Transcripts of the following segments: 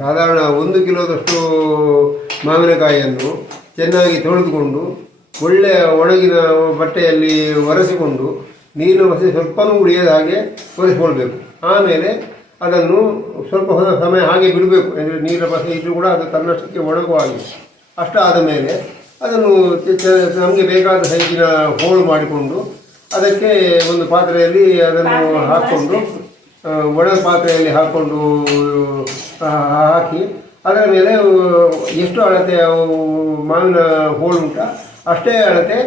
ಸಾಧಾರಣ ಒಂದು ಕಿಲೋದಷ್ಟು ಮಾವಿನಕಾಯಿಯನ್ನು ಚೆನ್ನಾಗಿ ತೊಳೆದುಕೊಂಡು ಒಳ್ಳೆಯ ಒಣಗಿನ ಬಟ್ಟೆಯಲ್ಲಿ ಒರೆಸಿಕೊಂಡು ನೀರು ಬಸಿ ಸ್ವಲ್ಪನೂ ಉಳಿಯದ ಹಾಗೆ ಒರೆಸಿಕೊಳ್ಬೇಕು. ಆಮೇಲೆ ಅದನ್ನು ಸ್ವಲ್ಪ ಹೊಸ ಸಮಯ ಹಾಗೆ ಬಿಡಬೇಕು. ಅಂದರೆ ನೀರು ಬಸೆ ಇದ್ದರೂ ಕೂಡ ಅದು ತನ್ನಷ್ಟಕ್ಕೆ ಒಣಗುವ ಹಾಗೆ. ಆದ ಮೇಲೆ ಅದನ್ನು ನಮಗೆ ಬೇಕಾದ ಸೈಜಿನ ಹೋಳು ಮಾಡಿಕೊಂಡು ಅದಕ್ಕೆ ಒಂದು ಪಾತ್ರೆಯಲ್ಲಿ ಅದನ್ನು ಹಾಕ್ಕೊಂಡು ಒಣ ಪಾತ್ರೆಯಲ್ಲಿ ಹಾಕ್ಕೊಂಡು ಹಾಕಿ ಅದರ ಮೇಲೆ ಎಷ್ಟು ಅಳತೆ ಅವು ಮಾವಿನ ಹೋಳು ಉಂಟ ಅಷ್ಟೇ ಅಳತೆ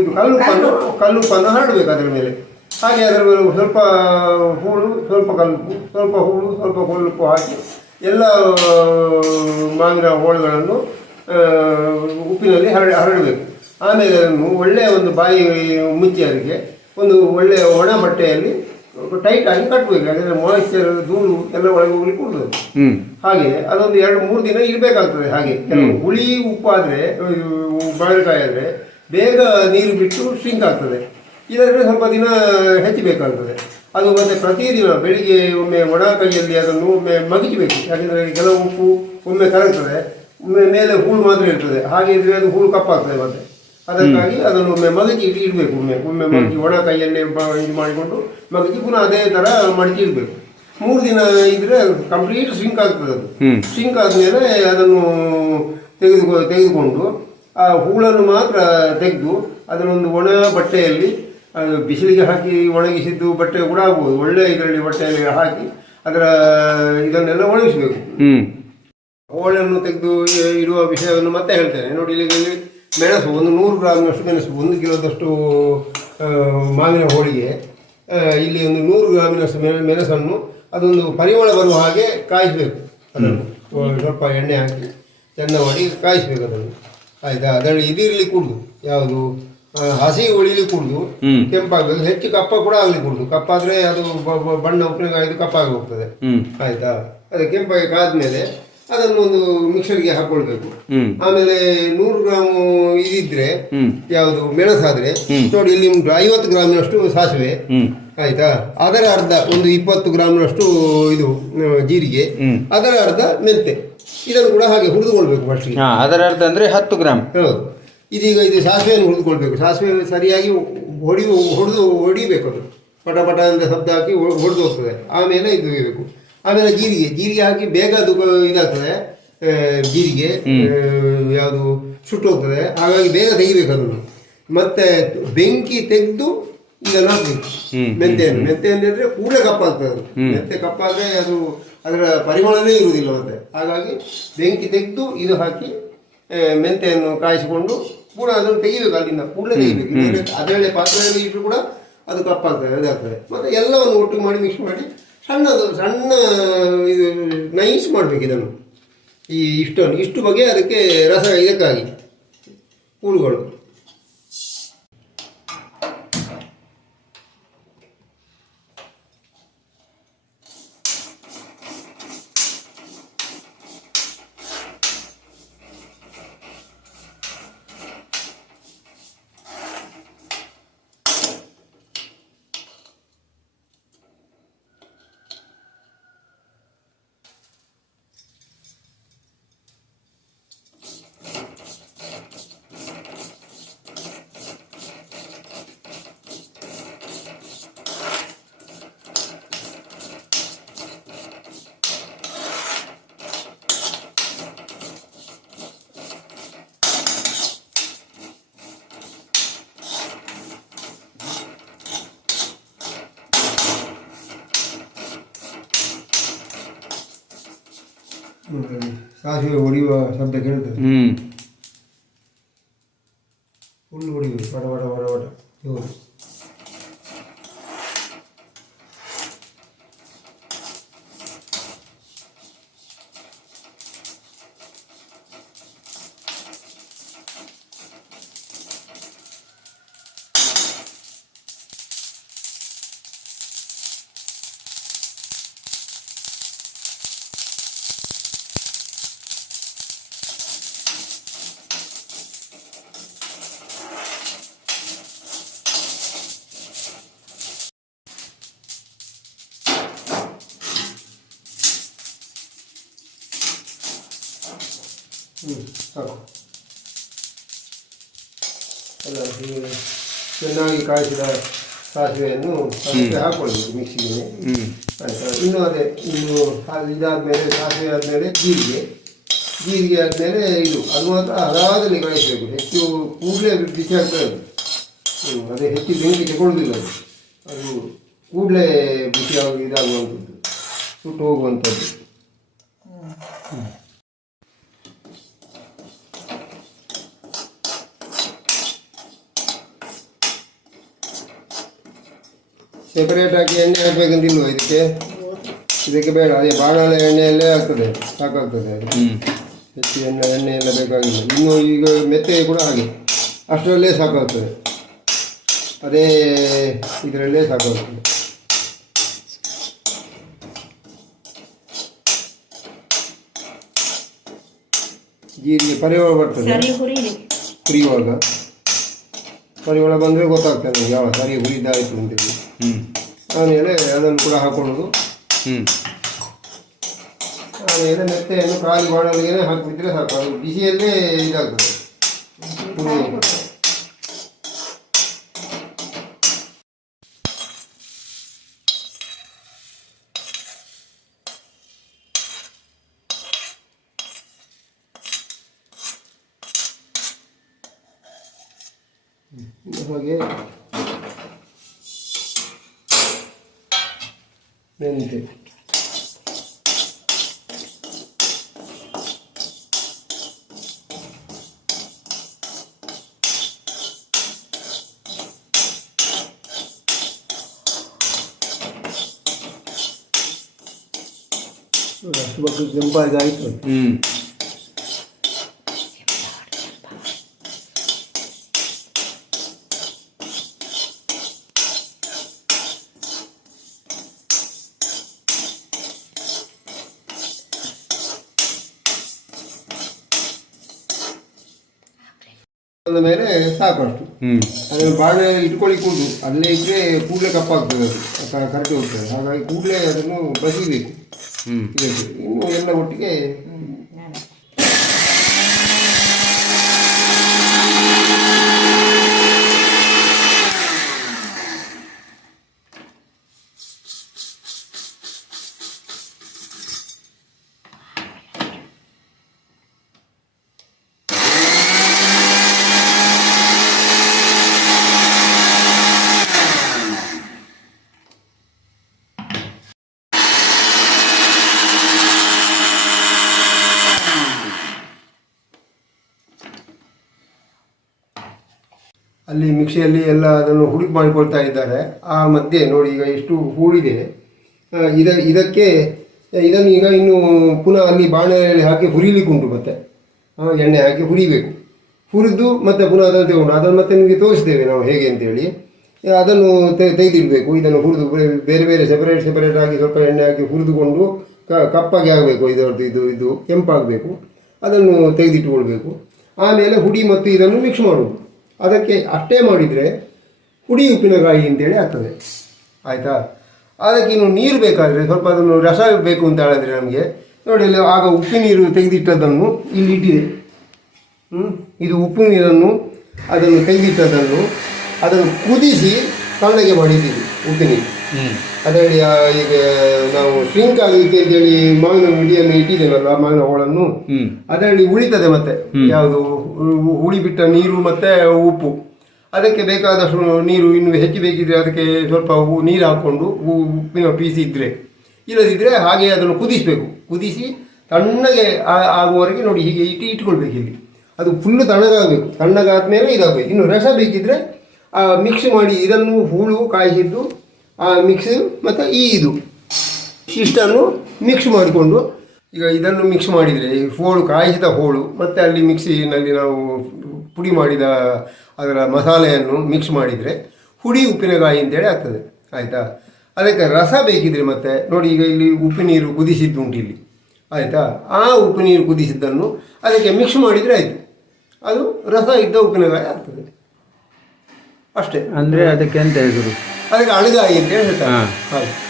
ಇದು ಕಲ್ಲುಪ್ಪನ್ನು ಕಲ್ಲುಪ್ಪನ್ನು ಹರಡಬೇಕು ಅದರ ಮೇಲೆ. ಹಾಗೆ ಅದರ ಮೇಲೆ ಸ್ವಲ್ಪ ಹೂಳು ಸ್ವಲ್ಪ ಕಲ್ಲುಪು ಸ್ವಲ್ಪ ಹೂಳು ಸ್ವಲ್ಪ ಕಲ್ಲುಪ್ಪು ಹಾಕಿ ಎಲ್ಲ ಮಾವಿನ ಹೋಳುಗಳನ್ನು ಉಪ್ಪಿನಲ್ಲಿ ಹರಡ ಹರಡಬೇಕು. ಆಮೇಲೆ ಅದನ್ನು ಒಳ್ಳೆಯ ಒಂದು ಬಾಯಿ ಮುಚ್ಚಿ ಅದಕ್ಕೆ ಒಂದು ಒಳ್ಳೆಯ ಒಣ ಬಟ್ಟೆಯಲ್ಲಿ ಟೈಟ್ ಆಗಿ ಕಟ್ಟಬೇಕು ಯಾಕಂದರೆ ಮಾಯಿಶ್ಚರ್ ಧೂಳು ಎಲ್ಲ ಒಳಗೆ ಹೋಗ್ಲಿಕ್ಕೆ ಕೊಡೋದು ಹ್ಮ್. ಹಾಗೆ ಅದೊಂದು ಎರಡು ಮೂರು ದಿನ ಇರಬೇಕಾಗ್ತದೆ. ಹಾಗೆ ಕೆಲವು ಹುಳಿ ಉಪ್ಪಾದರೆ ಬಾಳೆಕಾಯಿ ಆದರೆ ಬೇಗ ನೀರು ಬಿಟ್ಟು ಶ್ರಿಂಕ್ ಆಗ್ತದೆ. ಇದಾದರೆ ಸ್ವಲ್ಪ ದಿನ ಹೆಚ್ಚಬೇಕಾಗ್ತದೆ. ಅದು ಮತ್ತೆ ಪ್ರತಿದಿನ ಬೆಳಿಗ್ಗೆ ಒಮ್ಮೆ ಒಣ ಕೈಯಲ್ಲಿ ಅದನ್ನು ಒಮ್ಮೆ ಮಗಿಚಬೇಕು ಯಾಕಂದರೆ ಕೆಲವು ಉಪ್ಪು ಒಮ್ಮೆ ಕರಗ್ತದೆ ಒಮ್ಮೆ ಮೇಲೆ ಹೂಳು ಮಾತ್ರ ಇರ್ತದೆ. ಹಾಗೆ ಇದ್ರೆ ಅದು ಹೂಳು ಕಪ್ಪಾಗ್ತದೆ ಮತ್ತೆ. ಅದಕ್ಕಾಗಿ ಅದನ್ನು ಒಮ್ಮೆ ಮಗಜಿ ಇಟ್ಟು ಇಡಬೇಕು ಒಮ್ಮೆ ಒಮ್ಮೆ ಮಗಜಿ ಒಣ ಕೈಯಲ್ಲೇ ಬ- ಇದು ಮಾಡಿಕೊಂಡು ಮಗಜಿ ಪುನಃ ಅದೇ ಥರ ಮಡಚಿ ಇಡಬೇಕು. ಮೂರು ದಿನ ಇದ್ರೆ ಕಂಪ್ಲೀಟ್ ಸಿಂಕ್ ಆಗ್ತದೆ ಅದು. ಸಿಂಕ್ ಆದಮೇಲೆ ಅದನ್ನು ತೆಗೆದುಕೊ ತೆಗೆದುಕೊಂಡು ಆ ಹೂಳನ್ನು ಮಾತ್ರ ತೆಗೆದು ಅದನ್ನೊಂದು ಒಣ ಬಟ್ಟೆಯಲ್ಲಿ ಅದು ಬಿಸಿಲಿಗೆ ಹಾಕಿ ಒಣಗಿಸಿದ್ದು ಬಟ್ಟೆ ಕೂಡ ಆಗ್ಬೋದು. ಒಳ್ಳೆ ಇದರಲ್ಲಿ ಬಟ್ಟೆಯಲ್ಲಿ ಹಾಕಿ ಅದರ ಇದನ್ನೆಲ್ಲ ಒಣಗಿಸಬೇಕು. ಹೋಳನ್ನು ತೆಗೆದು ಇಡುವ ವಿಷಯವನ್ನು ಮತ್ತೆ ಹೇಳ್ತೇನೆ. ನೋಡಿ ಇಲ್ಲಿ ಮೆಣಸು ಒಂದು ನೂರು ಗ್ರಾಮ್ನಷ್ಟು ಮೆಣಸು ಒಂದು ಕಿಲೋದಷ್ಟು ಮಾವಿನ ಹೋಳಿಗೆ ಇಲ್ಲಿ ಒಂದು ನೂರು ಗ್ರಾಮಿನಷ್ಟು ಮೆಣ ಮೆಣಸನ್ನು ಅದೊಂದು ಪರಿಮಳ ಬರುವ ಹಾಗೆ ಕಾಯಿಸಬೇಕು ಅದನ್ನು. ಸ್ವಲ್ಪ ಎಣ್ಣೆ ಹಾಕಿ ಚೆನ್ನ ಮಾಡಿ ಕಾಯಿಸಬೇಕು ಅದನ್ನು. ಆಯಿತಾ? ಅದರಲ್ಲಿ ಇದಿರಲಿ ಕುಡ್ದು ಯಾವುದು ಹಸಿ ಉಳಿಲಿ ಕುಡ್ದು ಕೆಂಪಾಗಬೇಕು. ಹೆಚ್ಚು ಕಪ್ಪ ಕೂಡ ಆಗಲಿ ಕುಡ್ದು. ಕಪ್ಪಾದರೆ ಅದು ಬಣ್ಣ ಉಪ್ಪಿನಕಾಯಿದು ಕಪ್ಪಾಗಿ ಹೋಗ್ತದೆ. ಆಯ್ತಾ? ಅದು ಕೆಂಪಾಗಿ ಕಾದ್ಮೇಲೆ ಅದನ್ನು ಒಂದು ಮಿಕ್ಸರ್ಗೆ ಹಾಕೊಳ್ಬೇಕು. ಆಮೇಲೆ ನೂರು ಗ್ರಾಮ್ ಇದಿದ್ರೆ ಯಾವುದು ಮೆಣಸಾದ್ರೆ ನೋಡಿ ಇಲ್ಲಿ ಉಂಟು ಐವತ್ತು ಗ್ರಾಮಿನಷ್ಟು ಸಾಸಿವೆ. ಆಯ್ತಾ? ಅದರ ಅರ್ಧ ಒಂದು ಇಪ್ಪತ್ತು ಗ್ರಾಮ್ನಷ್ಟು ಇದು ಜೀರಿಗೆ. ಅದರ ಅರ್ಧ ಮೆಂತೆ ಇದನ್ನು ಕೂಡ ಹಾಗೆ ಹುರಿದುಕೊಳ್ಬೇಕು ಫಸ್ಟ್ಗೆ ಹಾ ಅದರ ಅರ್ಧ ಅಂದ್ರೆ ಹತ್ತು ಗ್ರಾಮ್. ಹೌದು. ಇದೀಗ ಇದು ಸಾಸಿವೆಯನ್ನು ಹುರಿದುಕೊಳ್ಬೇಕು. ಸಾಸಿವೆ ಸರಿಯಾಗಿ ಹೊಡಿ ಹೊಡೆದು ಹೊಡಿಬೇಕು ಅದು. ಪಟ ಪಟ ಅಂತ ಶಬ್ದ ಹಾಕಿ ಹೊಡೆದು ಹೋಗ್ತದೆ. ಆಮೇಲೆ ಇದು ಇರಬೇಕು ಆಮೇಲೆ ಜೀರಿಗೆ ಜೀರಿಗೆ ಹಾಕಿ ಬೇಗ ಅದು ಇದಾಗ್ತದೆ. ಜೀರಿಗೆ ಯಾವುದು ಸುಟ್ಟು ಹೋಗ್ತದೆ ಹಾಗಾಗಿ ಬೇಗ ತೆಗಿಬೇಕು ಅದನ್ನು. ಮತ್ತೆ ಬೆಂಕಿ ತೆಗೆದು ಈಗ ಹಾಕ್ಬೇಕು ಹ್ಮ್. ಮೆಂತೆಯನ್ನು. ಮೆಂತೆ ಅಂದ್ರೆ ಕೂಡಲೇ ಕಪ್ಪಾಗ್ತದೆ ಅದು. ಮೆಂತೆ ಕಪ್ಪಾದ್ರೆ ಅದು ಅದರ ಪರಿಮಳನೇ ಇರುವುದಿಲ್ಲ ಮತ್ತೆ. ಹಾಗಾಗಿ ಬೆಂಕಿ ತೆಗೆದು ಇದು ಹಾಕಿ ಮೆಂತೆಯನ್ನು ಕಾಯಿಸಿಕೊಂಡು ಕೂಡ ಅದನ್ನು ತೆಗಿಬೇಕು ಅಲ್ಲಿಂದ. ಕೂಡಲೇ ತೆಗಿಬೇಕು. ಅದೇ ಪಾತ್ರೆಯಲ್ಲಿ ಇಟ್ಟರು ಕೂಡ ಅದು ಕಪ್ಪಾಗ್ತದೆ ಅದಾಗ್ತದೆ ಮತ್ತೆ ಎಲ್ಲವನ್ನು ಒಟ್ಟು ಮಾಡಿ ಮಿಕ್ಸ್ ಮಾಡಿ ಸಣ್ಣದು ಸಣ್ಣ ಇದು ನೈಸ್ ಮಾಡಬೇಕು ಇದನ್ನು. ಈ ಇಷ್ಟನ್ನು. ಇಷ್ಟು ಬಗೆ ಅದಕ್ಕೆ ರಸ ಇದಕ್ಕಾಗಿ. ಹೂಳುಗಳು. ಸಾಸಿವೆ ಹೊಡೆಯುವ ಶಬ್ದ ಕೇಳ್ತದೆ ಹ್ಮ್ ಫುಲ್ ಹೊಡಿಬೇಕು ಪಟ ಪಟ ಪಟ ಪಟ ಜೋರು ಚೆನ್ನಾಗಿ ಕಾಯಿಸಿದ ಸಾಸಿವೆಯನ್ನು ಅದಕ್ಕೆ ಹಾಕ್ಕೊಳ್ಬೇಕು ಮಿಕ್ಸಿಗೆ. ಹ್ಞೂ ಆಯ್ತಾ? ಇನ್ನು ಅದೇ ಇನ್ನು ಅದು ಇದಾದಮೇಲೆ ಸಾಸಿವೆ ಆದಮೇಲೆ ಜೀರಿಗೆ. ಜೀರಿಗೆ ಆದಮೇಲೆ ಇದು ಅದು ಮಾತ್ರ ಅದಾದಲ್ಲಿ ಕಾಯಿಸಬೇಕು. ಹೆಚ್ಚು ಕೂಡಲೇ ಬಿಸಿ ಆಗ್ತಾ ಇರೋದು ಹ್ಞೂ ಅದೇ ಹೆಚ್ಚು ಬೆಂಕಿ ತಗೊಳ್ಳೋದಿಲ್ಲ ಅದು. ಅದು ಕೂಡಲೇ ಬಿಸಿಯಾಗಿ ಇದಾಗುವಂಥದ್ದು ಸುಟ್ಟು ಹೋಗುವಂಥದ್ದು. ಸೆಪರೇಟ್ ಆಗಿ ಎಣ್ಣೆ ಹಾಕ್ಬೇಕಂತಿಲ್ವ ಇದಕ್ಕೆ? ಇದಕ್ಕೆ ಬೇಡ ಅದೇ ಬಾಣಲೆ ಎಣ್ಣೆಯಲ್ಲೇ ಆಗ್ತದೆ ಸಾಕಾಗ್ತದೆ ಅದು. ಹ್ಞೂ ಹೆಚ್ಚು ಎಣ್ಣೆ ಎಣ್ಣೆ ಎಲ್ಲ ಬೇಕಾಗಿಲ್ಲ. ಇನ್ನು ಈಗ ಮೆತ್ತೆ ಕೂಡ ಹಾಗೆ ಅಷ್ಟರಲ್ಲೇ ಸಾಕಾಗ್ತದೆ. ಅದೇ ಇದರಲ್ಲೇ ಸಾಕಾಗ್ತದೆ. ಜೀರಿಗೆ ಪರಿವಾಗ ಬರ್ತದೆ. ಸರಿ ಹುರಿಲಿ ಒಳಗೆ ಬಂದರೆ ಗೊತ್ತಾಗ್ತದೆ ನಮಗೆ ಯಾವ ಸರಿ ಹುರಿದಾಯಿತು ಅಂತೇಳಿ ಹ್ಞೂ ಆಮೇಲೆ ಅದನ್ನು ಕೂಡ ಹಾಕೊಳ್ಳೋದು. ಹ್ಞೂ ಆಮೇಲೆ ಮೆತ್ತೆಯನ್ನು ಖಾಲಿ ಬಾಣಲಿಗೆ ಹಾಕಿಬಿಟ್ರೆ ಸಾಕು. ಅದು ಬಿಸಿಯಲ್ಲೇ ಇದಾಗ್ತದೆ ಹುರಿಯುವಾಗ. ಹಾಗೆ ಮೆಂತೆ ಅಷ್ಟು ಬಗ್ಗೆ ಕೆಂಪಾಗಿ ಆಯಿತು ಹ್ಞೂ ಅದ ಮೇಲೆ ಸಾಕು ಅಷ್ಟು ಅದನ್ನು ಬಾಣೆ ಇಟ್ಕೊಳ್ಳಿ ಕೂದು ಅಲ್ಲೇ ಇದ್ರೆ ಕೂಡಲೇ ಕಪ್ಪಾಗ್ತದೆ ಅದು. ಕರೆಕ್ಟ್ ಹೋಗ್ತದೆ. ಹಾಗಾಗಿ ಕೂಡಲೇ ಅದನ್ನು ಬಸಿಬೇಕು ಇದಕ್ಕೆ. ಇನ್ನು ಎಲ್ಲ ಒಟ್ಟಿಗೆ ಅಲ್ಲಿ ಮಿಕ್ಸಿಯಲ್ಲಿ ಎಲ್ಲ ಅದನ್ನು ಹುಡುಕಿ ಮಾಡಿಕೊಳ್ತಾ ಇದ್ದಾರೆ. ಆ ಮಧ್ಯೆ ನೋಡಿ ಈಗ ಎಷ್ಟು ಹೂಳಿದೆ. ಇದ, ಇದಕ್ಕೆ, ಇದನ್ನು ಈಗ ಇನ್ನು ಪುನಃ ಅಲ್ಲಿ ಬಾಣಲೆಯಲ್ಲಿ ಹಾಕಿ ಹುರಿಲಿಕ್ಕೆ ಉಂಟು ಮತ್ತೆ. ಎಣ್ಣೆ ಹಾಕಿ ಹುರಿಬೇಕು. ಹುರಿದು ಮತ್ತೆ ಪುನಃ ಅದನ್ನು ತಗೊಂಡು, ಅದನ್ನು ಮತ್ತೆ ನಿಮಗೆ ತೋರಿಸ್ತೇವೆ ನಾವು ಹೇಗೆ ಅಂತೇಳಿ. ಅದನ್ನು ತೆಗೆದಿಡಬೇಕು. ಇದನ್ನು ಹುರಿದು ಬೇರೆ ಬೇರೆ ಸೆಪರೇಟ್ ಸೆಪರೇಟ್ ಆಗಿ ಸ್ವಲ್ಪ ಎಣ್ಣೆ ಹಾಕಿ ಹುರಿದುಕೊಂಡು ಕ, ಕಪ್ಪಾಗಿ ಆಗಬೇಕು. ಇದರದ್ದು ಇದು ಇದು ಕೆಂಪಾಗಬೇಕು. ಅದನ್ನು ತೆಗೆದಿಟ್ಟುಕೊಳ್ಬೇಕು. ಆಮೇಲೆ ಹುಡಿ ಮತ್ತು ಇದನ್ನು ಮಿಕ್ಸ್ ಮಾಡುವುದು. ಅದಕ್ಕೆ ಅಷ್ಟೇ ಮಾಡಿದರೆ ಹುಡಿ ಉಪ್ಪಿನಕಾಯಿ ಅಂತೇಳಿ ಆಗ್ತದೆ. ಆಯಿತಾ? ಅದಕ್ಕೆ ಇನ್ನು ನೀರು ಬೇಕಾದರೆ ಸ್ವಲ್ಪ ಅದನ್ನು ರಸ ಬೇಕು ಅಂತ ಹೇಳಿದ್ರೆ ನಮಗೆ. ನೋಡಿ ಅಲ್ಲಿ ಆಗ ಉಪ್ಪು ನೀರು ತೆಗೆದಿಟ್ಟದ್ದನ್ನು ಇಲ್ಲಿ ಇಟ್ಟಿದೆ? ಇದು ಉಪ್ಪು ನೀರನ್ನು ಅದನ್ನು ತೆಗೆದಿಟ್ಟದನ್ನು ಅದನ್ನು ಕುದಿಸಿ ತಣ್ಣಗೆ ಮಾಡಿದ್ದೀವಿ ಉಪ್ಪು ನೀರು. ಅದರಲ್ಲಿ ಈಗ ನಾವು ಶ್ರಿಂಕ್ ಆಗಲಿಕ್ಕೆ ಅಂತೇಳಿ ಮಾವಿನ ಮಿಡಿಯನ್ನು ಇಟ್ಟಿದ್ದೇವಲ್ಲ ಮಾವಿನ ಹೋಳನ್ನು? ಅದರಲ್ಲಿ ಉಳಿತದೆ ಮತ್ತೆ. ಯಾವುದು ಹುಳಿ ಬಿಟ್ಟ ನೀರು ಮತ್ತು ಉಪ್ಪು. ಅದಕ್ಕೆ ಬೇಕಾದಷ್ಟು ನೀರು ಇನ್ನು ಹೆಚ್ಚು ಬೇಕಿದ್ದರೆ ಅದಕ್ಕೆ ಸ್ವಲ್ಪ ನೀರು ಹಾಕ್ಕೊಂಡು ಉಪ್ಪಿನ ಪೀಸಿ ಇದ್ದರೆ ಇಲ್ಲದಿದ್ದರೆ ಹಾಗೆ ಅದನ್ನು ಕುದಿಸಬೇಕು. ಕುದಿಸಿ ತಣ್ಣಗೆ ಆಗುವವರೆಗೆ ನೋಡಿ ಹೀಗೆ ಇಟ್ಟು ಇಟ್ಕೊಳ್ಬೇಕು ಇಲ್ಲಿ ಅದು ಫುಲ್ಲು ತಣ್ಣಗಾಗಬೇಕು. ತಣ್ಣಗಾದ ಮೇಲೆ ಇದಾಗಬೇಕು. ಇನ್ನು ರಸ ಬೇಕಿದ್ರೆ ಮಿಕ್ಸ್ ಮಾಡಿ ಇದನ್ನು ಹೂಳು, ಕಾಯಿಸಿದ್ದು, ಆ ಮಿಕ್ಸ್ ಮತ್ತು ಈ ಇದು ಇಷ್ಟನ್ನು ಮಿಕ್ಸ್ ಮಾಡಿಕೊಂಡು ಈಗ ಇದನ್ನು ಮಿಕ್ಸ್ ಮಾಡಿದರೆ ಹೋಳು ಕಾಯಿಸಿದ ಹೋಳು ಮತ್ತು ಅಲ್ಲಿ ಮಿಕ್ಸಿನಲ್ಲಿ ನಾವು ಪುಡಿ ಮಾಡಿದ ಅದರ ಮಸಾಲೆಯನ್ನು ಮಿಕ್ಸ್ ಮಾಡಿದರೆ ಹುಡಿ ಉಪ್ಪಿನಕಾಯಿ ಅಂತೇಳಿ ಆಗ್ತದೆ ಆಯಿತಾ? ಅದಕ್ಕೆ ರಸ ಬೇಕಿದ್ರೆ ಮತ್ತೆ ನೋಡಿ ಈಗ ಇಲ್ಲಿ ಉಪ್ಪು ನೀರು ಕುದಿಸಿದ್ದು ಉಂಟು ಇಲ್ಲಿ ಆಯಿತಾ? ಆ ಉಪ್ಪು ನೀರು ಕುದಿಸಿದ್ದನ್ನು ಅದಕ್ಕೆ ಮಿಕ್ಸ್ ಮಾಡಿದರೆ ಆಯಿತು. ಅದು ರಸ ಇದ್ದ ಉಪ್ಪಿನಕಾಯಿ ಆಗ್ತದೆ. ಅಷ್ಟೇ. ಅಂದರೆ ಅದಕ್ಕೆ ಎಂತ ಹೇಳಿದ್ರು? ಅದಕ್ಕೆ ಅಳಗಾಯಿ ಅಂತ ಹೇಳ್ತಾರೆ. ಹಾಗೆ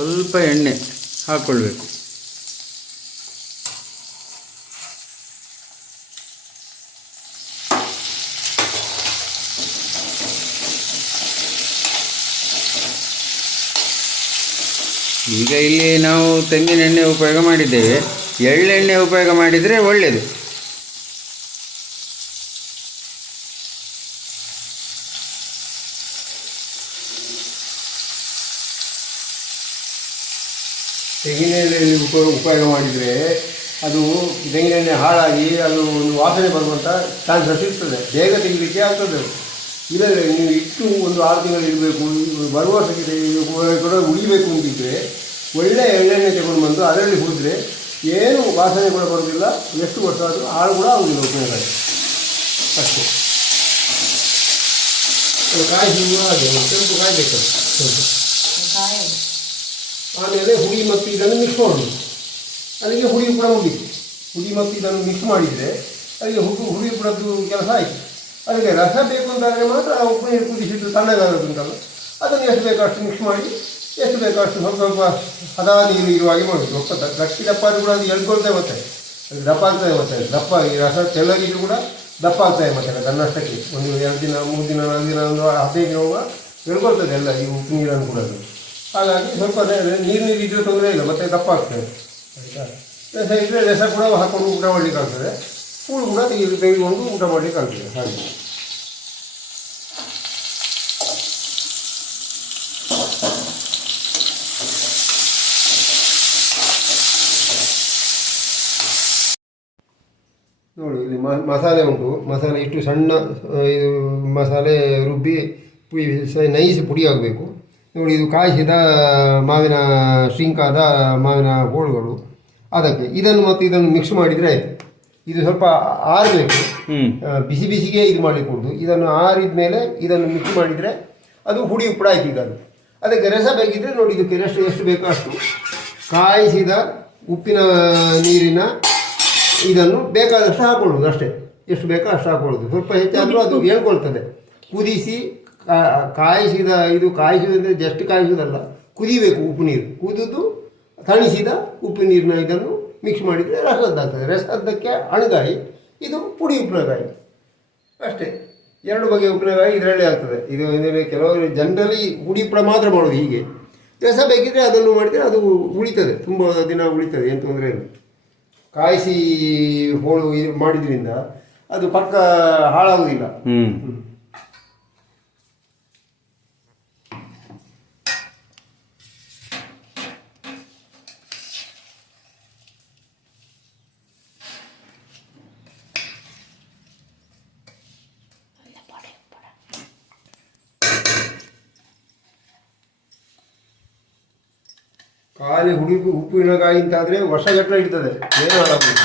ಸ್ವಲ್ಪ ಎಣ್ಣೆ ಹಾಕ್ಕೊಳ್ಬೇಕು ಈಗ ಇಲ್ಲಿ ನಾವು ತೆಂಗಿನ ಎಣ್ಣೆ ಉಪಯೋಗ ಮಾಡಿದ್ದೇವೆ. ಎಳ್ಳೆಣ್ಣೆ ಉಪಯೋಗ ಮಾಡಿದರೆ ಒಳ್ಳೆಯದು ತೆಂಗಿನೆಣ್ಣೆ ಉಪ ಉಪಯೋಗ ಮಾಡಿದರೆ ಅದು ತೆಂಗಿನೆಣ್ಣೆ ಹಾಳಾಗಿ ಅದು ಒಂದು ವಾಸನೆ ಬರುವಂಥ ಚಾನ್ಸಸ್ ಇರ್ತದೆ ಬೇಗ ತೆಗಿಲಿಕ್ಕೆ ಆಗ್ತದೆ ಅದು. ನೀವು ಇಟ್ಟು ಒಂದು ಆರು ತಿಂಗಳು ಇರಬೇಕು, ಬರುವ ವರ್ಷಕ್ಕೆ ಕೂಡ ಉಳಿಬೇಕು ಅಂತಿದ್ದರೆ ಒಳ್ಳೆಯ ಎಣ್ಣೆಣ್ಣೆ ತಗೊಂಡು ಬಂದು ಅದರಲ್ಲಿ ಹುರಿದ್ರೆ ಏನು ವಾಸನೆ ಕೂಡ ಬರೋದಿಲ್ಲ ಎಷ್ಟು ವರ್ಷ ಆದರೂ ಹಾಳು ಕೂಡ ಆಗುವುದಿಲ್ಲ ಉಪಯೋಗಗಳು ಅಷ್ಟೇ. ಕಾಯಿ ಹಾಗೆ ಸ್ವಲ್ಪ ಕಾಯಬೇಕು ಆಮೇಲೆ ಹುಳಿ ಮತ್ತು ಇದನ್ನು ಮಿಕ್ಸ್ ಮಾಡೋದು. ಅಲ್ಲಿಗೆ ಹುಳಿ ಕೂಡ ಮುಗಿತು ಹುಳಿ ಮತ್ತು ಇದನ್ನು ಮಿಕ್ಸ್ ಮಾಡಿದರೆ ಅಲ್ಲಿಗೆ ಹುಡು, ಹುಳಿ ಕೂಡದ್ದು ಕೆಲಸ ಆಯಿತು. ಅದಕ್ಕೆ ರಸ ಬೇಕು ಅಂತಾದರೆ ಮಾತ್ರ ಉಪ್ಪು ಕುದಿಸಿದ್ದು ತಣ್ಣಗಾಗೋದುಂಟಲ್ಲ ಅದನ್ನು ಎಷ್ಟು ಬೇಕೋ ಅಷ್ಟು ಮಿಕ್ಸ್ ಮಾಡಿ, ಎಷ್ಟು ಬೇಕೋ ಅಷ್ಟು ಸ್ವಲ್ಪ ಸ್ವಲ್ಪ ಹದ ನೀರು ಇರುವ ಹಾಗೆ ಮಾಡಿ ಸ್ವಲ್ಪ ದ- ಗಟ್ಟಿ ದಪ್ಪ ಆದರೂ ಕೂಡ ಅದು ಎಳ್ಕೊಳ್ತಾ ಮತ್ತೆ ಅದು ದಪ್ಪ ಆಗ್ತದೆ ಮತ್ತೆ ದಪ್ಪ ಈ ರಸ ತೆಳ್ಳಗಿದ್ರು ಕೂಡ ದಪ್ಪ ಆಗ್ತದೆ ಮತ್ತೆ ತನ್ನಷ್ಟಕ್ಕೆ. ಒಂದು ಎರಡು ದಿನ, ಮೂರು ದಿನ, ನಾಲ್ಕು ದಿನ, ಒಂದು ಹದಿನೈದು ದಿನ ಎಳ್ಕೊಳ್ತದೆ ಎಲ್ಲ ಈ ಉಪ್ಪು ನೀರನ್ನು ಕೂಡ ಹಾಗಾಗಿ ಸ್ವಲ್ಪ ನೀರು ನೀರು ಇದ್ರೆ ತೊಂದರೆ ಇಲ್ಲ ಮತ್ತೆ ದಪ್ಪ ಆಗ್ತದೆ ಆಯಿತಾ ರಸ ಇದ್ದರೆ ರಸ ಕೂಡ ಹಾಕೊಂಡು ಊಟ ಮಾಡಲಿಕ್ಕೆ ಆಗ್ತದೆ. ಕೂಳು ಕೂಡ ತೆಗೆದು ತೆಗೆದುಕೊಂಡು ಊಟ ಮಾಡಲಿಕ್ಕೆ ಆಗ್ತದೆ ಹಾಗೆ. ನೋಡಿ ಇಲ್ಲಿ ಮಸಾಲೆ ಉಂಟು. ಮಸಾಲೆ ಇಷ್ಟು ಸಣ್ಣ ಇದು ಮಸಾಲೆ ರುಬ್ಬಿ ಪುಡಿ ಸ- ನೈಸ್ ಪುಡಿ ಆಗಬೇಕು. ನೋಡಿ ಇದು ಕಾಯಿಸಿದ ಮಾವಿನ ಶೃಂಕಾದ ಮಾವಿನ ಹೋಳುಗಳು. ಅದಕ್ಕೆ ಇದನ್ನು ಮತ್ತು ಇದನ್ನು ಮಿಕ್ಸ್ ಮಾಡಿದರೆ ಆಯಿತು. ಇದು ಸ್ವಲ್ಪ ಆರಬೇಕು. ಬಿಸಿ ಬಿಸಿಗೆ ಇದು ಮಾಡಿಕೊಡ್ದು ಇದನ್ನು ಆರಿದ ಮೇಲೆ ಇದನ್ನು ಮಿಕ್ಸ್ ಮಾಡಿದರೆ ಅದು ಹುಡಿ ಉಪ್ಪಳ ಆಯ್ತು ಈಗ ಅದು. ಅದಕ್ಕೆ ರಸ ಬೇಕಿದ್ರೆ ನೋಡಿ ಇದಕ್ಕೆ ಎಷ್ಟು ಎಷ್ಟು ಬೇಕೋ ಅಷ್ಟು. ಕಾಯಿಸಿದ ಉಪ್ಪಿನ ನೀರಿನ ಇದನ್ನು ಬೇಕಾದಷ್ಟು ಹಾಕೊಳ್ಳೋದು ಅಷ್ಟೇ. ಎಷ್ಟು ಬೇಕೋ ಅಷ್ಟು ಹಾಕೊಳ್ಳೋದು. ಸ್ವಲ್ಪ ಹೆಚ್ಚಾದರೂ ಅದು ಹೇಳ್ಕೊಳ್ತದೆ. ಕುದಿಸಿ ಕಾಯಿಸಿದ ಇದು ಕಾಯಿಸುವುದಂದರೆ ಜಸ್ಟ್ ಕಾಯಿಸುವುದಲ್ಲ. ಕುದಿಬೇಕು ಉಪ್ಪು ನೀರು. ಕುದಿದು ತಣಿಸಿದ ಉಪ್ಪು ನೀರಿನ ಇದನ್ನು ಮಿಕ್ಸ್ ಮಾಡಿದರೆ ರಸದ್ದಾಗ್ತದೆ ರಸದ್ದಕ್ಕೆ ಅಣಗಾಯಿ ಇದು ಪುಡಿ ಉಪ್ಪಿನಕಾಯಿ ಅಷ್ಟೇ. ಎರಡು ಬಗೆಯ ಉಪ್ಪಿನಕಾಯಿ ಇದರಲ್ಲೇ ಆಗ್ತದೆ. ಇದು ಅಂದರೆ ಕೆಲವರು ಜನರಲಿ ಪುಡಿ ಉಪ್ಪಳ ಮಾತ್ರ ಮಾಡೋದು ಹೀಗೆ. ರಸ ಬೇಕಿದ್ರೆ ಅದನ್ನು ಮಾಡಿದರೆ ಅದು ಉಳಿತದೆ. ತುಂಬ ದಿನ ಉಳಿತದೆ ಏನು ತೊಂದರೆ ಇಲ್ಲ. ಕಾಯಿಸಿ ಹೋಳು ಮಾಡಿದ್ರಿಂದ ಅದು ಪಕ್ಕ ಹಾಳಾಗುವುದಿಲ್ಲ ಖಾಲಿ ಹುಡಿ ಉಪ್ಪಿನಕಾಯಿ ಅಂತಾದರೆ ವರ್ಷಗಟ್ಟಲೆ ಇರ್ತದೆ ಏನು ಹಾಳಾಗ್ಬೋದು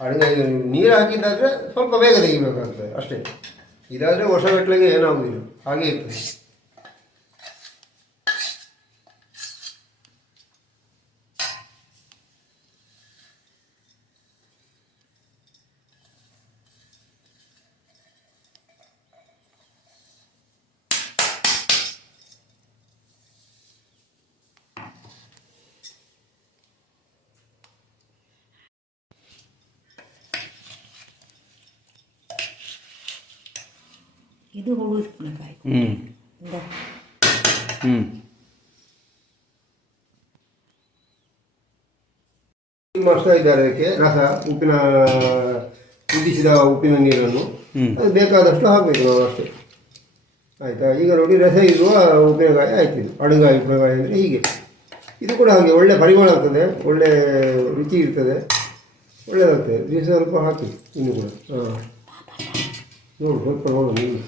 ಅಡುಗೆ ನೀರು ಹಾಕಿದ್ದಾದರೆ ಸ್ವಲ್ಪ ಬೇಗ ತೆಗಿಬೇಕಾಗ್ತದೆ ಅಷ್ಟೇ. ಇದಾದರೆ ವರ್ಷಗಟ್ಟಲೆಗೆ ಏನಾಗುವುದಿಲ್ಲ ಹಾಗೆ ಇರ್ತದೆ. ಇದು ಹೋಗಿ ಹ್ಞೂ ಹ್ಞೂ ಮಾಡ್ತಾ ಇದ್ದಾರೆ ಅದಕ್ಕೆ ರಸ ಉಪ್ಪಿನ ಕುದಿಸಿದ ಉಪ್ಪಿನ ನೀರನ್ನು. ಅದು ಬೇಕಾದಷ್ಟು ಹಾಕಬೇಕು ನಾವು ಅಷ್ಟೇ. ಆಯಿತಾ? ಈಗ ನೋಡಿ ರಸ ಇರುವ ಉಪ್ಪಿನಕಾಯಿ ಆಯ್ತು ಇದು. ಅಡುಗಾಯಿ ಉಪ್ಪಿನಕಾಯಿ ಅಂದರೆ ಹೀಗೆ. ಇದು ಕೂಡ ಹಾಗೆ ಒಳ್ಳೆ ಪರಿಮಳ ಆಗ್ತದೆ ಒಳ್ಳೆ ರುಚಿ ಇರ್ತದೆ ಒಳ್ಳೆಯದಾಗ್ತದೆ ದಿವಸ ಸ್ವಲ್ಪ ಹಾಕಿ ಇನ್ನು ಕೂಡ. ಹಾಂ. ನೋಡು ಸ್ವಲ್ಪ ನೋಡು ನೀನು.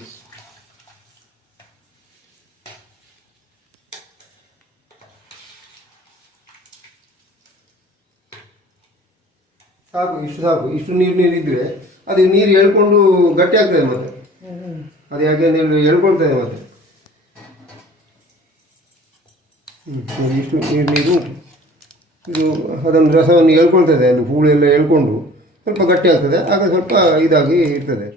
ಸಾಕು, ಇಷ್ಟು ಸಾಕು, ಇಷ್ಟು ನೀರು ನೀರು ಇದ್ರೆ ಅದು ನೀರು ಎಳ್ಕೊಂಡು ಗಟ್ಟಿ ಆಗ್ತದೆ ಮತ್ತೆ. ಅದು ಯಾಕೆ ನೀರು ಎಳ್ಕೊಳ್ತದೆ ಮತ್ತೆ. ಹ್ಞೂ ಇಷ್ಟು ನೀರು ನೀರು ಇದು ಅದನ್ನು ರಸವನ್ನು ಎಳ್ಕೊಳ್ತದೆ, ಅದು ಹೂಳೆಲ್ಲ ಎಳ್ಕೊಂಡು ಸ್ವಲ್ಪ ಗಟ್ಟಿ ಆಗ್ತದೆ, ಆಗ ಸ್ವಲ್ಪ ಇದಾಗಿ ಇರ್ತದೆ.